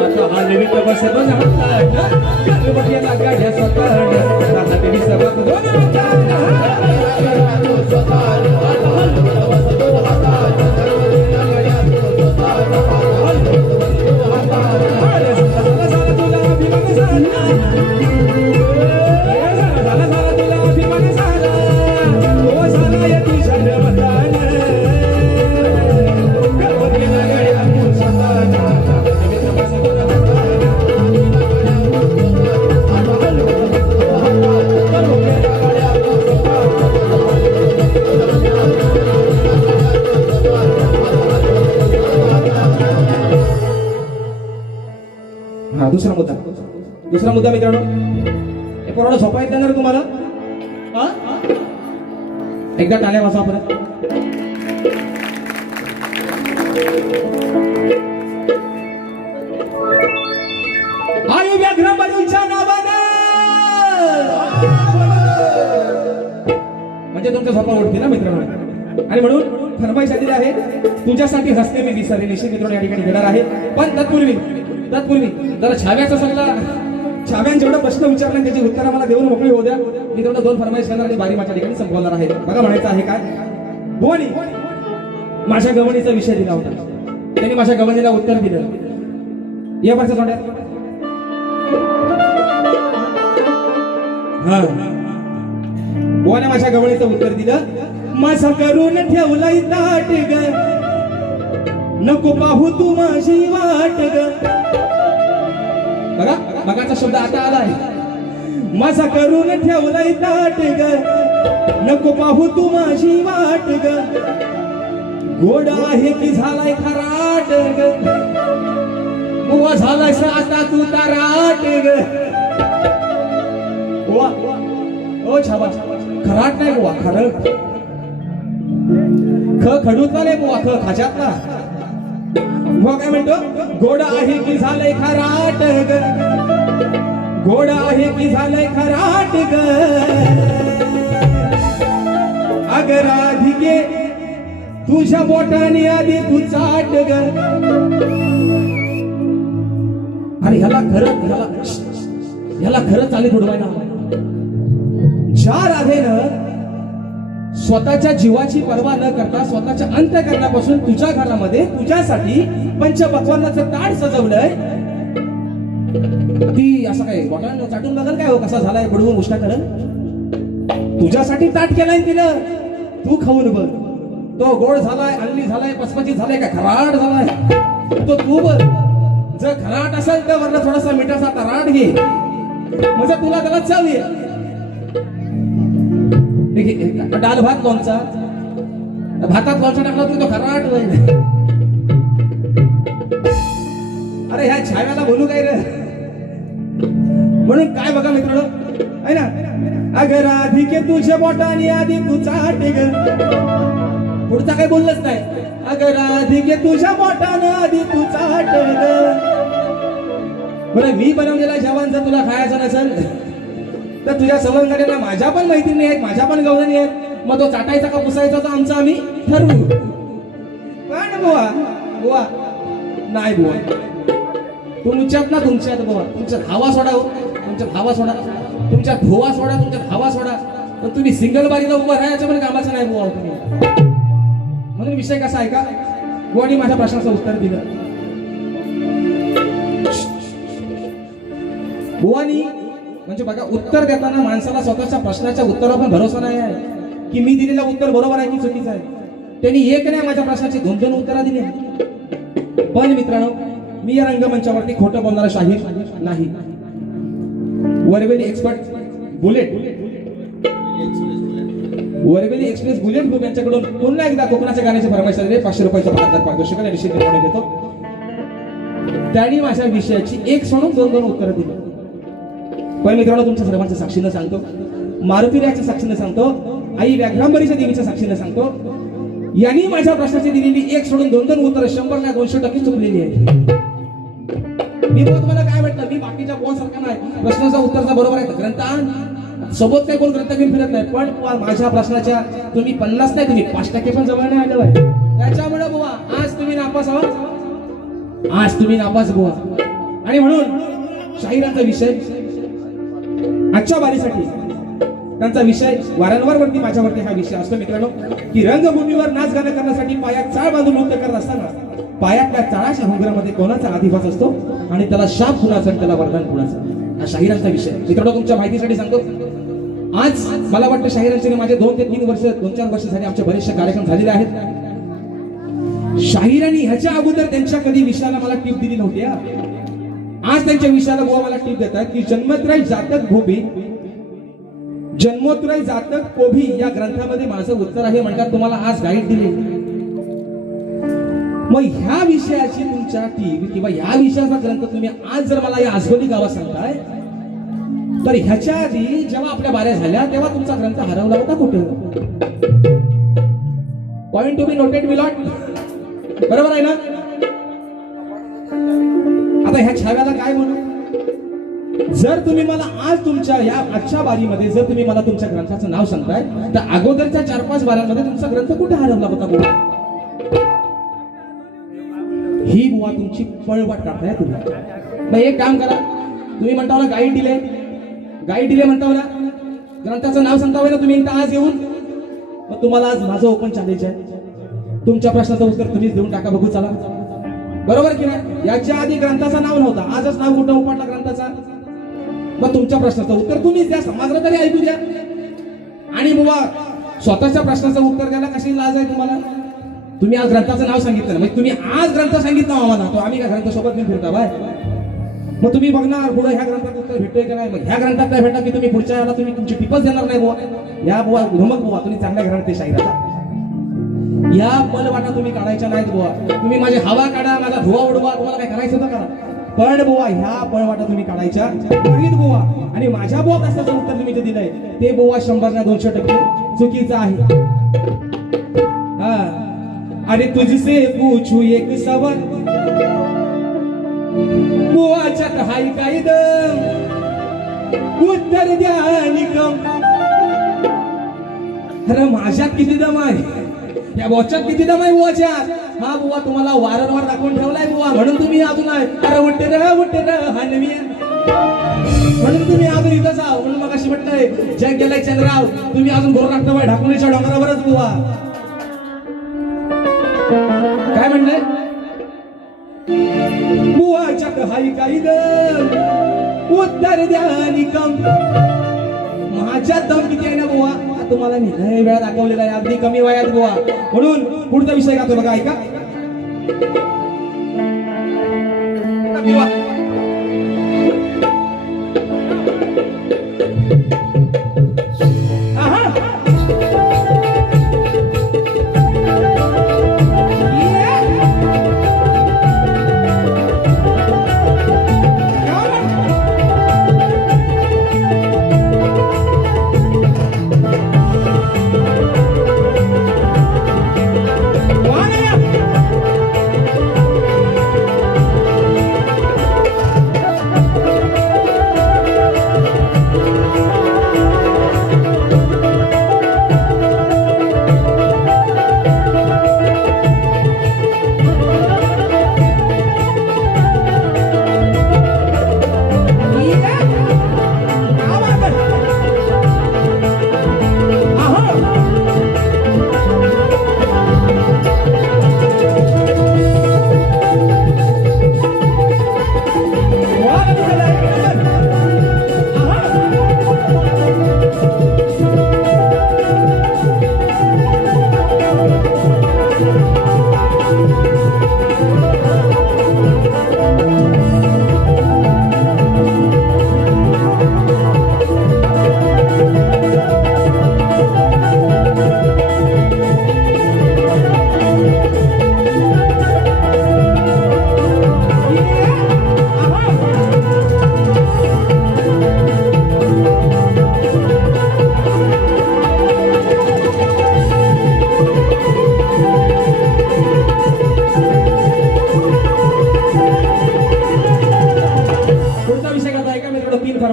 आता हलवीत बस दोन हातानं गणपतीला गाड्या स्वतःनं आता हलवीत बस दोन हातानं तू स्वतःनं आता हलवत बस दोन हातानं गणपतीला गाड्या तू स्वतःनं आता हलवत बस दोन हातानं अरे झाला तुला अभिमान झाला तुला अभिमान झाला तो झाला या तुझ्या मतानं गणपतीला गाड्या तू स्वतःनं दुसरा मुद्दा मित्रांनो, हे पोरांनो झोपा येत नाही तुम्हाला? एकदा टाळ्या वाजवा परत. आयु व्याघ्र बलूच्या नावानं म्हणजे तुमच्या झोपा उठते ना मित्रांनो. आणि म्हणून फरमाईश आलेली आहे तुझ्यासाठी हसते मी विसरले निश्चित मित्रांनो या ठिकाणी घेणार आहे. पण तत्पूर्वी जरा छाव्याचा सगळा छाव्यान जेवढा प्रश्न विचारला त्याची उत्तरं मला देऊन मोकळी होऊ द्या. मी तेवढं दोन फरमाईश करणार आणि बारी माझ्या ठिकाणी संपवणार आहे. बघा म्हणायचं आहे काय, बुवानी माझ्या गवणीचा विषय दिला होता, त्यांनी माझ्या गवणीला उत्तर दिलं. या पारच्या तोंड्यात हा बुवाने माझ्या गवणीचं उत्तर दिलं. माझा करून ठेवलाय ताट ग, नको पाहू तू माझी वाट ग. बघा मगाचा शब्द आता आलाय. माझा करून ठेवलाय ताट ग, नको पाहू तू माझी वाट ग. गोड आहे की झालाय खराट ग, बुवा झालाय आता तू ताराट ग. बुवा ओ छावा खराट नाही बुवा, खरट. खडूतला नाही बुवा, खाच्यातला. बुवा काय म्हणतो, गोड आहे की झालंय खराट ग, गोड आहे की झालंय खराट ग. अगर राधिके तुझ्या बोटाने आधी तू चाट ग. अरे ह्याला खरं चालेल उडवायला. ज्या राधेनं स्वतःच्या जीवाची पर्वा न करता स्वतःच्या अंतःकरणापासून तुझ्या घरामध्ये तुझ्यासाठी पंचपक्वान्नाचं ताट सजवलंय, ती असं काय बोटाने चाटून बघाल काय हो कसा झालाय बुडवून उष्टा करल. तुझ्यासाठी ताट केलाय तिनं, तू खाऊन बघ. तो गोड झालाय, अंगली झालाय, पचपची झालाय का खराट झालाय तो तू बघ. जर खराट असेल तर वरला थोडासा मिठाचा तराट घे, म्हणजे तुला त्याला चव येईल. डाल भात लोणचा, भातात लोणचा टाकला तू तो खराट होईल. अरे ह्या छाव्याला बोलू काय रे. म्हणून काय बघा मित्रांनो आहे ना, अगर राधिके तुझ्या बोटाने आधी तू चाट ग. पुढचा काय बोललंच नाही. अगर राधिके तुझ्या बोटाने आधी तू चाट ग. बरं मी बनवलेला जेवण जर तुला खायचं नसेल तर तुझ्या सवंगड्यांना माझ्या पण मैत्रिणी आहेत, माझ्या पण गवळणी आहेत, मग तो चाटायचा का पुसायचा तर आमचं आम्ही ठरवू. पण बुवा नाही बुवा, तुमच्यात ना तुमच्यात बुवा, तुमच्यात हवा सोडा हो, तुमच्यात हवा सोडा, तुमच्यात धुवा सोडा, तुमच्यात हवा सोडा. पण तुम्ही सिंगल बारीला उभं राहायचं पण कामाचं नाही बुवा तुम्ही. म्हणून विषय कसा आहे का, बुवानी माझ्या प्रश्नाचं उत्तर दिलं. बुवानी म्हणजे बघा, उत्तर देताना माणसाला स्वतःच्या प्रश्नाच्या उत्तरावर पण भरोसा नाही आहे की मी दिलेलं उत्तर बरोबर आहे की चुकीचं आहे. त्यांनी एक नाही माझ्या प्रश्नाची 2-2 उत्तरं दिली. पण मित्रांनो, मी या रंगमंचावरती खोटं बोलणारा शाहीर नाही. वरवेली एक्सपर्ट बुलेट, वरवेली एक्सप्रेस बुलेट ग्रुप यांच्याकडून पुन्हा एकदा कोकणाच्या गाण्याचे फरमाईश आलेले 500 रुपयाचा भागदार पारितोषिक निश्चित देतो. त्यांनी माझ्या विषयाची एक सोडून 2-2 उत्तरं दिली. पण मित्रांनो, तुमच्या सर्वांच्या साक्षीनं सांगतो, मारुतीरायाच्या साक्षीनं सांगतो, आई व्याघ्रांबरीच्या देवीच्या साक्षीनं सांगतो, यांनी माझ्या प्रश्नाची दिलेली एक सोडून 2-2 उत्तरं 100-200% चुकलेली आहे. मी तुम्हाला काय वाटतं, मी बाकीच्या कोणासारखा नाही, प्रश्नाचा उत्तरचा बरोबर आहे ग्रंथ सोबत काही कोण ग्रंथ घेऊन फिरत नाही. पण माझ्या प्रश्नाच्या तुम्ही 50 नाही, तुम्ही 5% पण जवळ नाही आलं आहे. त्याच्यामुळे बुवा आज तुम्ही नापास आहात, आज तुम्ही नापास बुवा. आणि म्हणून शाहिरांचा विषय आजच्या बारीसाठी त्यांचा विषय वारंवार वरती माझ्यावरती हा विषय असतो मित्रांनो, की रंगभूमीवर नाच गाणं करण्यासाठी पायात चाळ बांधून नृत्य करत असताना पायातल्या चाळाच्या घुंगरामध्ये कोणाचा आधिवास असतो आणि त्याला शाप कुणाचा आणि त्याला वरदान कुणाचं, हा शाहिरांचा विषय. मित्रांनो, तुमच्या माहितीसाठी सांगतो, आज मला वाटतं शाहिरांचे माझे 2 ते 3 वर्ष 2-4 वर्ष झाले आमचे बरेचसे कार्यक्रम झालेले आहेत. शाहिरांनी ह्याच्या अगोदर त्यांच्या कधी विषयाला मला टीप दिली नव्हती. आज त्यांच्या विषयाला बुवा मला टीप देतात की जन्मत्रय जातक भोबी, जन्मोत्रय जातक कोभी या ग्रंथामध्ये माझं उत्तर आहे म्हणतात, तुम्हाला आज गाईड दिली. मग ह्या विषयाची तुमच्या टीप किंवा ह्या विषयाचा ग्रंथ तुम्ही आज जर मला या आसवली गावात सांगताय, तर ह्याच्या आधी जेव्हा आपल्या बाऱ्या झाल्या तेव्हा तुमचा ग्रंथ हरवला होता कुठे? पॉइंट टू बी नोटेड विलॉट, बरोबर आहे ना? आता ह्या छाव्याला काय म्हणू? जर तुम्ही मला आज तुमच्या या आजच्या बारीमध्ये जर तुम्ही मला तुमच्या ग्रंथाचं नाव सांगताय, तर अगोदरच्या 4-5 बाऱ्यांमध्ये तुमचा ग्रंथ कुठे हरवला होता बुवा? ही बुवा तुमची पळवाट काढताय तुम्ही. मग एक काम करा, तुम्ही म्हणता मला गाईड दिले म्हणता मला, ग्रंथाचं नाव सांगता ना तुम्ही आज येऊन. मग तुम्हाला आज माझं ओपन चॅलेंज आहे, तुमच्या प्रश्नाचं उत्तर तुम्हीच देऊन टाका, बघू चला. बरोबर की नाही? याच्या आधी ग्रंथाचं नाव नव्हता, आजच नाव कुठं उपटला ग्रंथाचा. मग तुमच्या प्रश्नाचं उत्तर तुम्हीच द्या, समाजाला तरी ऐकू द्या. आणि बुवा स्वतःच्या प्रश्नाचं उत्तर द्यायला कशी लाज आहे तुम्हाला? तुम्ही आज ग्रंथाचं नाव सांगितलं, म्हणजे तुम्ही आज ग्रंथ सांगितलं आम्हाला, तो आम्ही काय ग्रंथ सोबत घेऊन फिरता बाय? मग तुम्ही बघणार पुढे ह्या ग्रंथात उत्तर भेटतोय का नाही. मग ह्या ग्रंथात काय भेटणार की तुम्ही पुढच्या याला तुम्ही तुमची टिपच देणार नाही बुवा. या बुवा धमक बुवा, तुम्ही चांगल्या घरात ते शाहीर आता. या पलवाटा तुम्ही काढायच्या नाहीत बुवा. तुम्ही माझी हवा काढा, माझा धुवा उडवा, तुम्हाला काय करायचं होतं करा. पण बुवा ह्या पळवाटा तुम्ही काढायच्या नाहीत बुवा. आणि माझ्या बुवा प्रश्नाचं उत्तर तुम्ही जे दिलंय ते बुवा 100-200% चुकीचं आहे. हा, अरे तुझसे पूछू एक सवाल, बुवाच्यात हाय काय दम, उत्तर द्या निकम. अरे माझ्यात किती दम आहे, या बुवाच्यात किती दम आहे बुवाच्यात. हा बुवा तुम्हाला वारंवार दाखवून ठेवलाय बुवा, म्हणून तुम्ही अजून आहे. अरे उठते रे हानमिया, म्हणून तुम्ही अजून इथंच आहो. म्हणून मग अशी म्हटलंय जग गेलाय चंद्राव, तुम्ही अजून गोर लागतो बाय ढाकुलीच्या डोंगरावरच बुवा. काय म्हणलंय? बुवाच्यात हाय काय दम, उत्तर द्या निकम. माझ्यात दम किती आहे ना बुवा, तुम्हाला मी लय वेळा दाखवलेला आहे, अगदी कमी वयात बुवा. म्हणून पुढचा विषय गातो बघा, ऐका.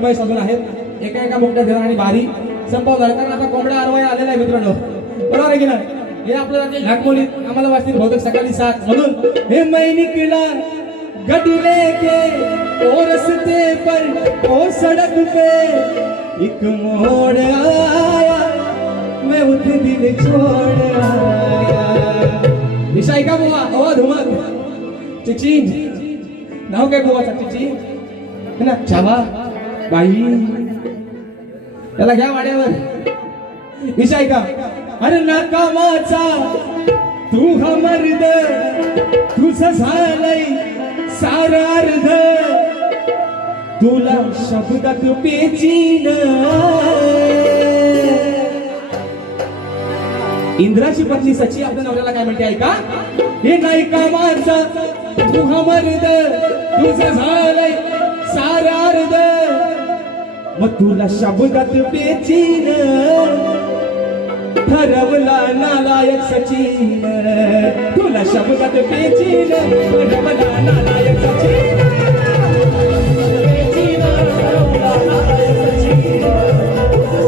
फरमाईश अजून आहेत. एका एका मुकट्या धरा आणि बारी संपवणार, कारण आता कोंबड्या आरवाया आलेला आहे मित्रांनो. बरोबर आहे की नाही? हे आपल्याला नागमोलीत आम्हाला वाचतील बहुतेक सकाळी 7 म्हणून हे मैं निकला गड्डी लेके ओ रस्ते पर ओ सड़क पे एक मोड़ आया मैं उठे दिल छोड़ आया. दिशाई का बुवा ओ धुमक चिची नाव काय बुवाचा चिची है ना चावा बाई त्याला घ्या वाड्यावर. विषय का अरे नाकामाचा तू हा मर्द तुझं झालंय सारा अर्ध तुला शब्दात पेचीन. इंद्राची पत्नी सची आपल्या नवऱ्याला काय म्हणते ऐका. हे नाही कामाचा तू हा मर्द तुझं झालंय सारा अर्ध मग तुला शब्दात पेचीन. ठरवला नालायक सचिन तुला शब्दात पेचीन. ठरवला नालायक सचिन पेचीन ठरवला नालायक सचिन.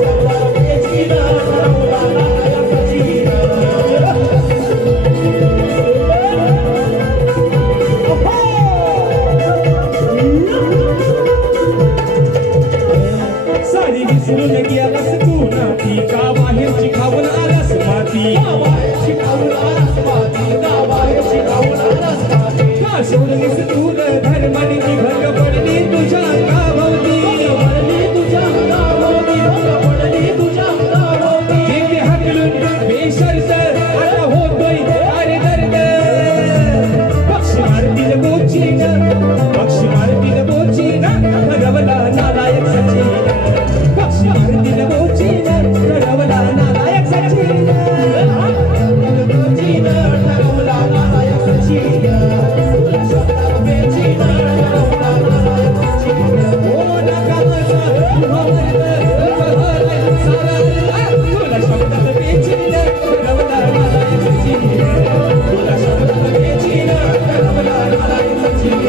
शब्दात पेचीन ठरवला नालायक सचिन. साडी विसरून गेलास तू नाती का बाहेरची खाऊन आलास माती. बाहेरची खाऊन आलास माती. बाहेरची खाऊन आलास माती. का सोडलीस तू धर्मानी भंग पडली तुझ्या अंगाभोवती. पडली तुझ्या अंगाभोवती. पडली तुझ्या अंगाभोवती. ते हाकलून बेशर्त आता होतोय अरे दर्द. पक्षी मारतील बोचीन पक्षी मारतील बोचीन ठरवला नालायक सचिन. पक्षी मारतील बोचीन ठरवला नालायक सचिन. पेचीन ठरवला नालायक सचिन. शब्दात पेचीन ठरवला नालायक सचिन. ओ नकामाचा तुझा मर्द तुझं झालंय सारा अर्ध तुला शब्दात पेचीन ठरवला नालायक सचिन. तुला शब्दात पेचीन ठरवला नालायक सचिन.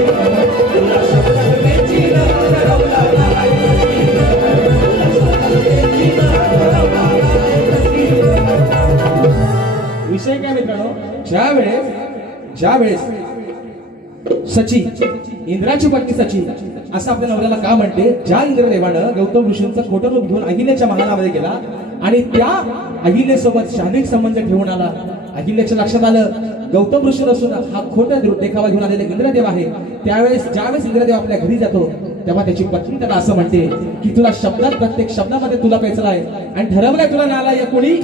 तुला शब्दात पेचीन ठरवला नालायक सचिन. तुला शब्दात पेचीन ठरवला नालायक सचिन. विषय काय मित्रांनो, ज्यावेळेस सची इंद्राची पत्नी सची असं आपल्या नवऱ्याला का म्हणते. ज्या इंद्रदेवानं गौतम ऋषींचं खोटं रूप घेऊन अहिल्याच्या महालामध्ये गेला आणि त्या अहिल्यासोबत शारीरिक संबंध ठेवून आला. अहिल्याच्या लक्षात आलं गौतम ऋषी नसून हा खोटा देखावा घेऊन आलेला इंद्रदेव आहे. ज्यावेळेस इंद्रदेव आपल्या घरी जातो तेव्हा त्याची पत्नी त्याला असं म्हणते की तुला शब्दात प्रत्येक शब्दामध्ये तुला पेचलाय आणि ठरवलंय तुला नालायक कोणी.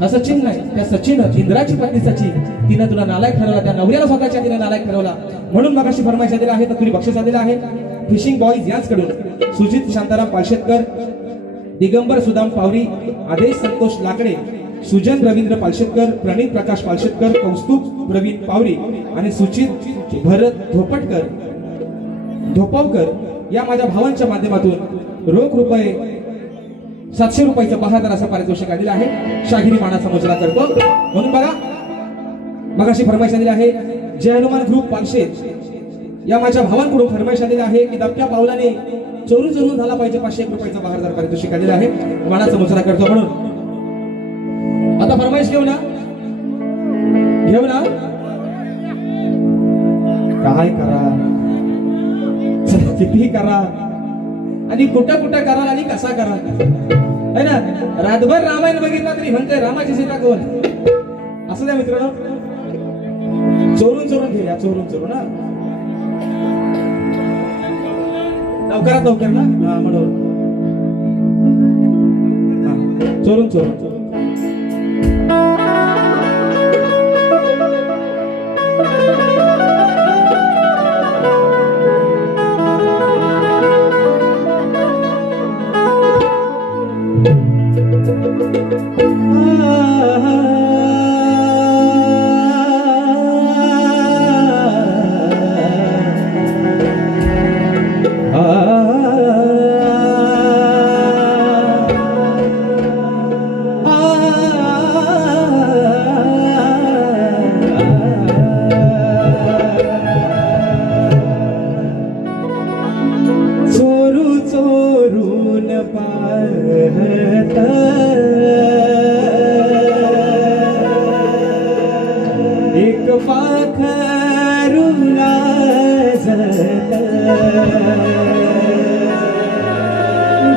हा सचिन नाही, त्या सचिन इंद्राची पत्नी सची तिनं तुला नालायक ठरवला. त्या नवऱ्याला स्वतःच्या तिने नालायक ठरवला. म्हणून मगाशी फरमाईश दिला आहे तर तुला बक्षीस दिलं आहे. फिशिंग बॉईज याचकडून सुजित शांताराम पालशेतकर, दिगंबर सुदाम पावरी, आदेश संतोष लाकडे, सुजन रवींद्र पालशेतकर, प्रणित प्रकाश पालशेतकर, कौस्तुभ प्रवीण पावरी आणि सुचित भरत धोपावकर या माझ्या भावांच्या माध्यमातून रोख रुपये 700 रुपयाचं बहादर असं पारितोषिक आलेलं आहे. शाहिरी मानाचा मुजरा करतो. म्हणून बघा मगाशी फरमाईश दिली आहे. जय हनुमान ग्रुप पालशेत या माझ्या भावांकडून फरमाईश आलेली आहे की दबक्या पावलाने चोरून झाला पाहिजे 501 रुपयाचा बहादर पारितोषिक आलेलं आहे. मानाचा मुजरा करतो. म्हणून आता फरमाईश घेऊ ना काय करा किती करा आणि कुठं कराल आणि कसा करा है ना. रातभर रामायण बघितला तरी म्हणते रामाची सीता कोण. असं द्या मित्रांनो, चोरून घेऊया चोरून ना लवकर ना म्हणून चोरून पाखरुला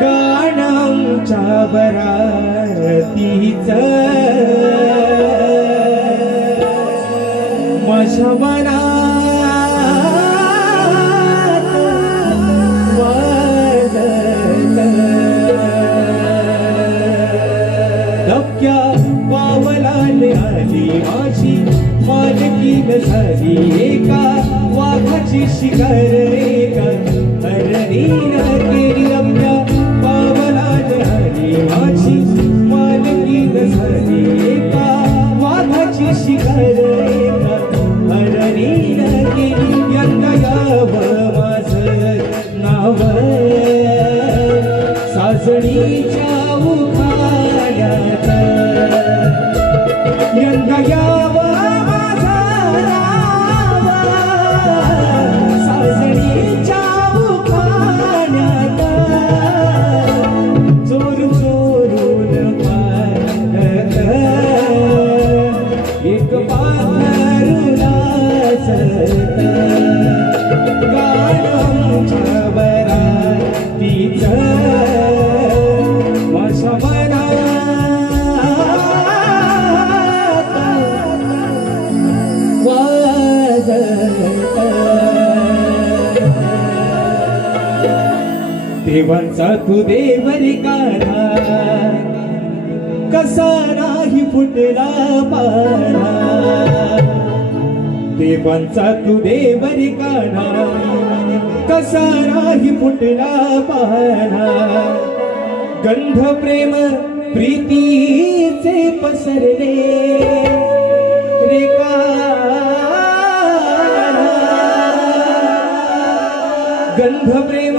गाणं आमच्या बरातीच माझ्या मनात वाजत धबक्या पावलाने आली माझी मालकीन झाली एका वाघाची शिकार एका हरणीन केली धबक्या पावलाने आली माझी मालकीन झाली एका वाघाची शिकार एका हरणीन केली यंदा यावं माझं नाव साजणीच्या उखाण्यात यंदा यावं माझं नाव साजणीच्या उखाण्यात चोर चोरून पाहत एक पाखरुला सत गाणं आमच्या बरातीचं माझ्या मनात वाजत देवांचा तू देवरी काढा कसा नाही फुटला पारा देवांचा तू देवरी काढा कसा नाही फुटला पारा गंध प्रेम प्रीतीचे पसरले रेखा गंध प्रेम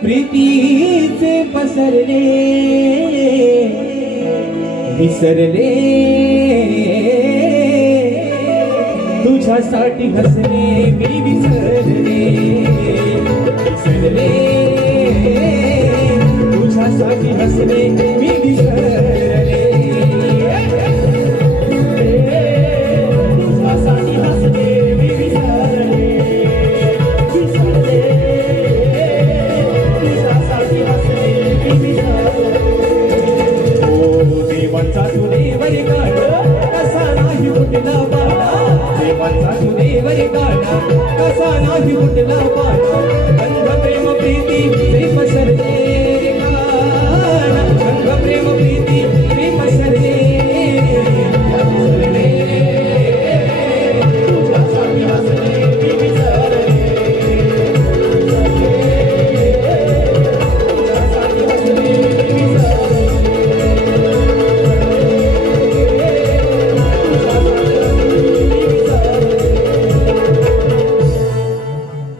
प्रीतीचे पसरले विसरले तुझ्यासाठी हसले मी विसरले विसरले तुझ्यासाठी हसले मी विसरले तुझ्यासाठी हसले मी विसरले विसरले तुझ्यासाठी हसले मी विसरले ओ देवांचा तू देवरी काढा कसा नाही फुटला पाडा देवांचा तू देवरी काढा कसा नाही फुटला पाडा गंध प्रेम प्रीती ते पसरले गंध प्रेम प्रीती ते पसरले तुझ्यासाठी हसले मी विसरले तुझ्यासाठी हसले मी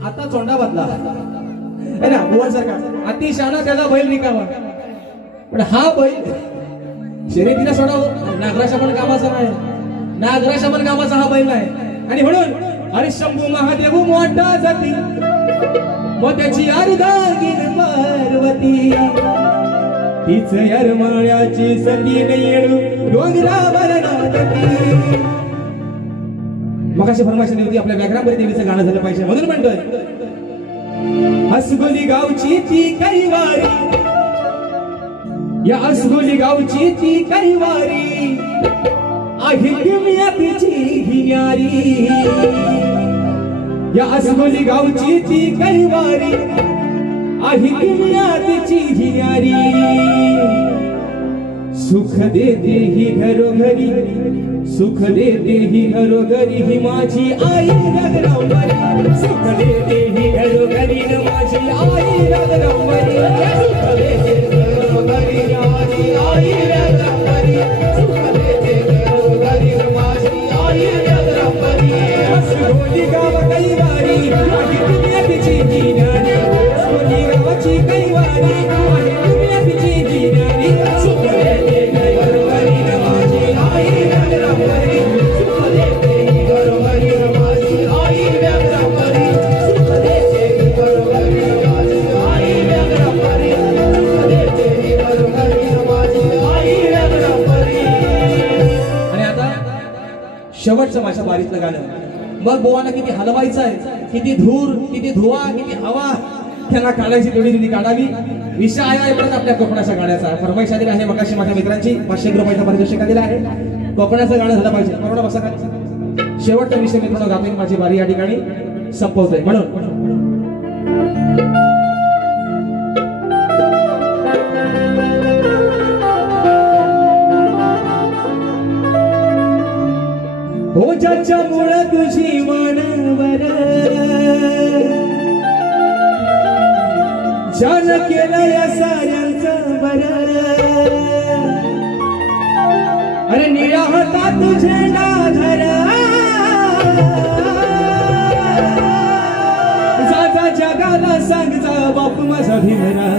आता चोंडा बदला अरे बुवा सारखा अति शहाणा त्याचा बैल रिकामा पण हा बैल शर्यतीला सोडावं नागराशा पण कामाचा नाही नागराशा पण कामाचा हा बैल नाही आणि म्हणून अरे शंभू महादेव मोठा जाती मग त्याची अर्धांगीण पार्वती तीच यरमाळ्याची सती येणू डोंगरावर नाचती मग अशी फरमाईश होती आपल्या व्याघ्रांबरी देवीचं गाणं झालं पाहिजे म्हणून म्हणतोय असगोली गावची ती कैवारी या असगोली गावची ती कैवारी आहे किमयातीची ही न्यारी या असगोली गावची ती कैवारी आहे किमयातीची ही न्यारी सुख देते ही घरोघरी सुख देते ही घरोघरी ही माझी आई रगरावरी सुख देते ही घरोघरी न माझी आई रगरावरी सुख देते घरोघरी न माझी आई रगरावरी सुख देते घरोघरी न माझी आई रगरावरी असगोली गाव कैवारी आहे दुनियाची जिनानी असगोली गावाची कैवारी आहे दुनियाची जिनानी सुख देते घरोघरी न माझी आई रगरावरी सुख देते घरोघरी न माझी आई रगरावरी सुख देते घरोघरी न माझी आई रगरावरी सुख देते घरोघरी न माझी आई शेवटचं माझ्या बारीतलं गाणं. मग बुवांना किती हलवायचं आहे, किती धूर, किती धुवा, किती हवा त्यांना काढायची तेवढी तुम्ही काढावी. विषय आहे परत आपल्या कोकणाच्या गाण्याचा. फरमाईश आलेली आहे मगाशी माझ्या मित्रांची. 500 रुपयाचा पारितोषिक आलेला आहे. कोकणाचं गाणं झालं पाहिजे. बरोबर बसा का? शेवटचा विषय मित्रांनो गातोय. माझी बारी या ठिकाणी संपवतोय. म्हणून हो ज्याच्या मुळे तुझी मनवर ज्यान केलं या साऱ्यांचं बर. अरे निळा होता तुझे धर जा जा जगाला सांग जा बापू माझा भीमरा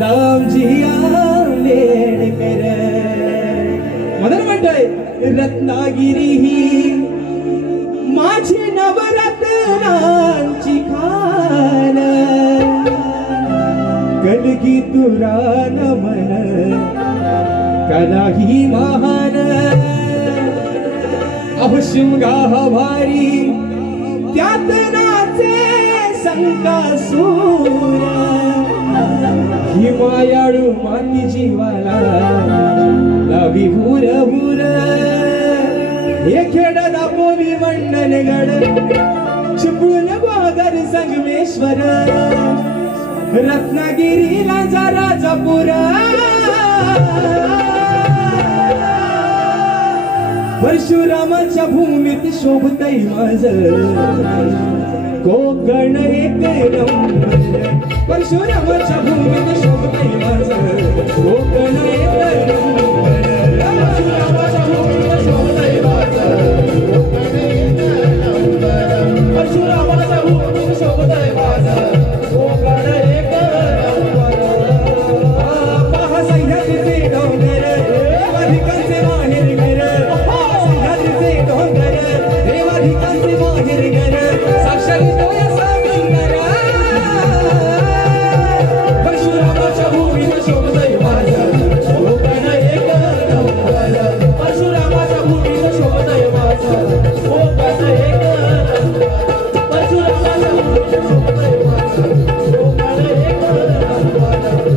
रामजी आंबेडकर. म्हणून म्हणतोय रत्नागिरी ही माझी नवरत्नांची खान कलगी तुरा नमन कलाही महान. अहो शिमगा भारी त्यात नाचे संकासूर ही मायाळू माती जीवाला लावी हुर हुर. हे खेड दापोली मंडलगड चिपळूण गोगर संगमेश्वर रत्नागिरीला जा राजापूर. परशुरामाच्या भूमीत शोभतय माझं कोकण एक नंबर. परशुरामाच्या भूमीत शोभतय माझं कोकण एक नंबर. परशुरामाच्या भूमीत शोभतय माझं कोकण एक नंबर. परशुरामाच्या भूमीत शोभतय माझं कोकण एक नंबर. पहा सह्याद्रीचे डोंगर रेवाधिकांचे माहेर घर. सह्याद्रीचे डोंगर रेवाधिकांचे माहेर घर. साक्षात डोळ्या सावंतर परशुरामाच्या भूमीत शोभतय माझं कोकण एक नंबर. परशुरामाच्या भूमीत शोभतय माझं कोकण एक नंबर. परशुरामाच्या भूमीत शोभतय माझं कोकण एक नंबर.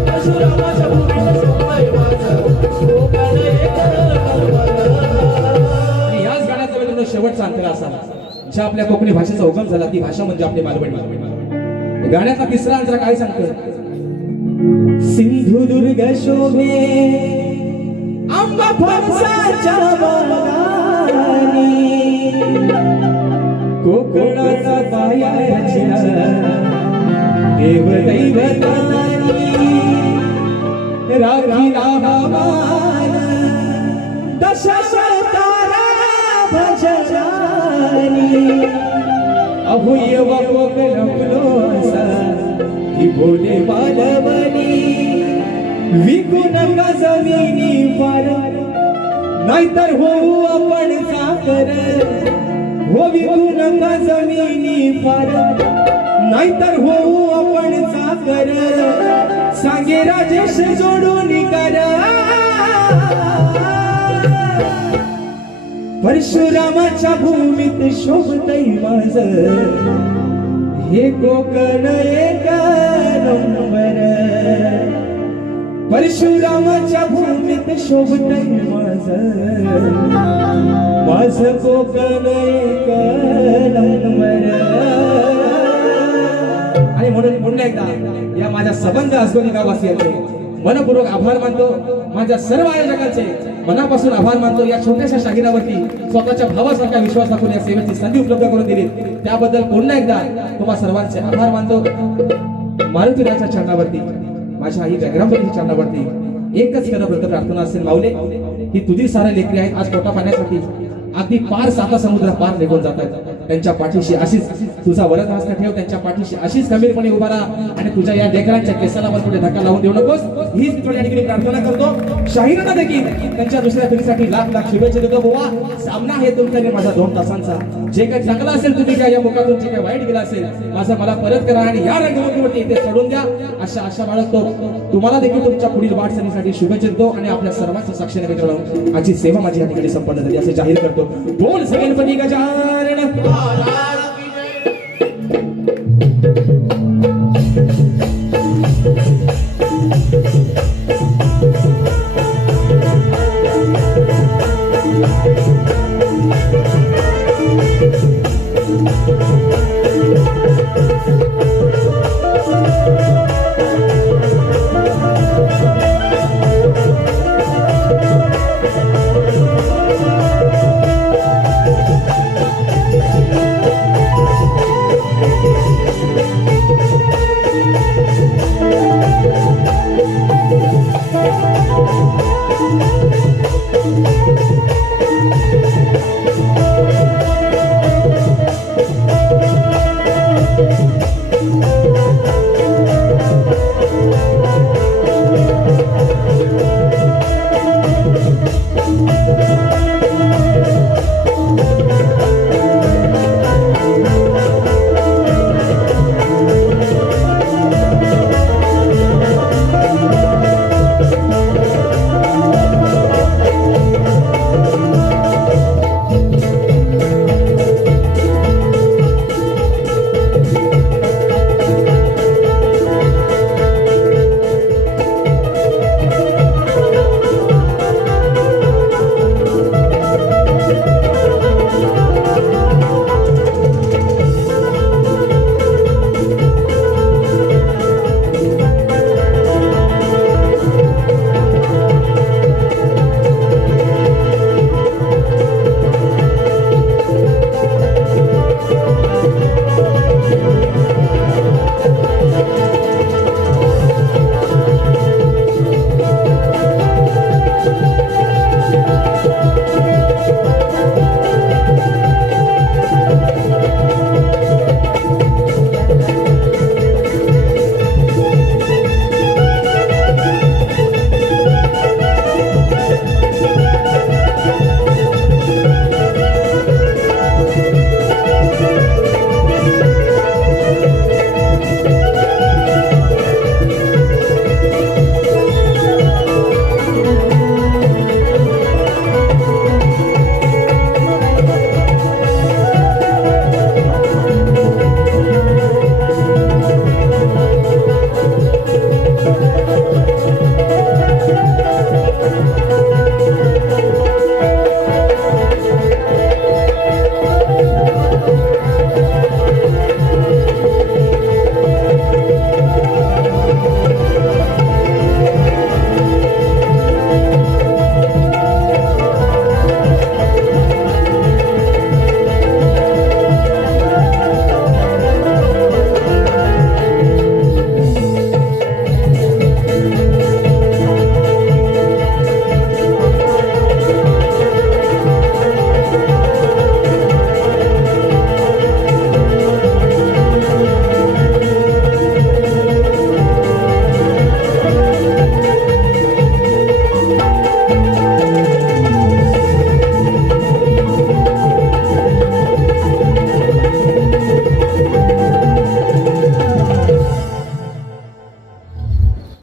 परशुरामाच्या भूमीत शोभतय माझं कोकण एक नंबर. आणि याच गाण्याचा मित्रांनो शेवटचा अंतर असा ज्या आपल्या कोकणी भाषेचा उगम झाला ती भाषा म्हणजे आपली मालवणी. गाण्याचा तिसरा अंतर काय सांगतो? सिंधुदुर्ग शोभे आंबा फणसाच्या बागानी कोकणाचा पाया रचला देव दैवतानी राखीला हवामान दशावतारा भजनानी. अहो येवा कोकणलो असा की बोले बालवनी विकू नका जमिनी फार नाहीतर होऊ आपण चाकर. हो विकू नका जमिनी फार नाहीतर होऊ आपण चाकर. सांगे राजेश जोडून कर. परशुरामाच्या भूमीत शोभतय माझं हे कोकण एक नंबर. परशुरामाच्या भूमीत शोभतय माझं कोकण एक नंबर. आणि म्हणून पुन्हा एकदा या माझ्या सबंध आसगोनी गाववासियांचे मनपूर्वक आभार मानतो. माझ्या सर्व आयोजकांचे मनापासून आभार मानतो. या छोट्याशा शागिरावरती स्वतःच्या भावासारखा विश्वास दाखवून या सेवेची संधी उपलब्ध करून दिली त्याबद्दल पुन्हा एकदा तुम्हा सर्वांचे आभार मानतो. मारुतीराच्या चरणावरती माझ्या आई बॅकग्राऊंडच्या चरणावरती एकच खरं व्रत प्रार्थना असेल माऊले ही तुझी सारे लेकरी आहेत आज पोटा पाण्यासाठी अगदी पार साता समुद्र पार निघून जात आहेत. त्यांच्या पाठीशी अशीच तुझा वरद हस्त ठेव, त्यांच्या पाठीशी अशीच खंबीरपणे उभा राहा आणि तुझ्या या लेकरांच्या केसाला वर पुढे धक्का लावून देऊ नकोस. हीच मी तुझ्या ठिकाणी प्रार्थना करतो. शाहीरांना देखील त्यांच्या दुसऱ्या पिढीसाठी लाख लाख शुभेच्छा देतो. बुवा, सामना आहे तुमचा आणि माझा 2 तासांचा. जे काही चांगलं असेल तुम्ही या मुखातून, जे काही वाईट गेलं असेल माझं मला परत करा आणि या रंगभूमीवरती इथे चढून द्या. अशा आशा बाळगतो. तुम्हाला देखील तुमच्या पुढील वाटचालीसाठी शुभेच्छा देतो आणि आपल्या सर्वांच्या साक्षीने मित्रांनो आजची सेवा माझी या ठिकाणी संपन्न झाली असे जाहीर करतो. बोल श्री गणपती गजानन महाराज की जय. Thank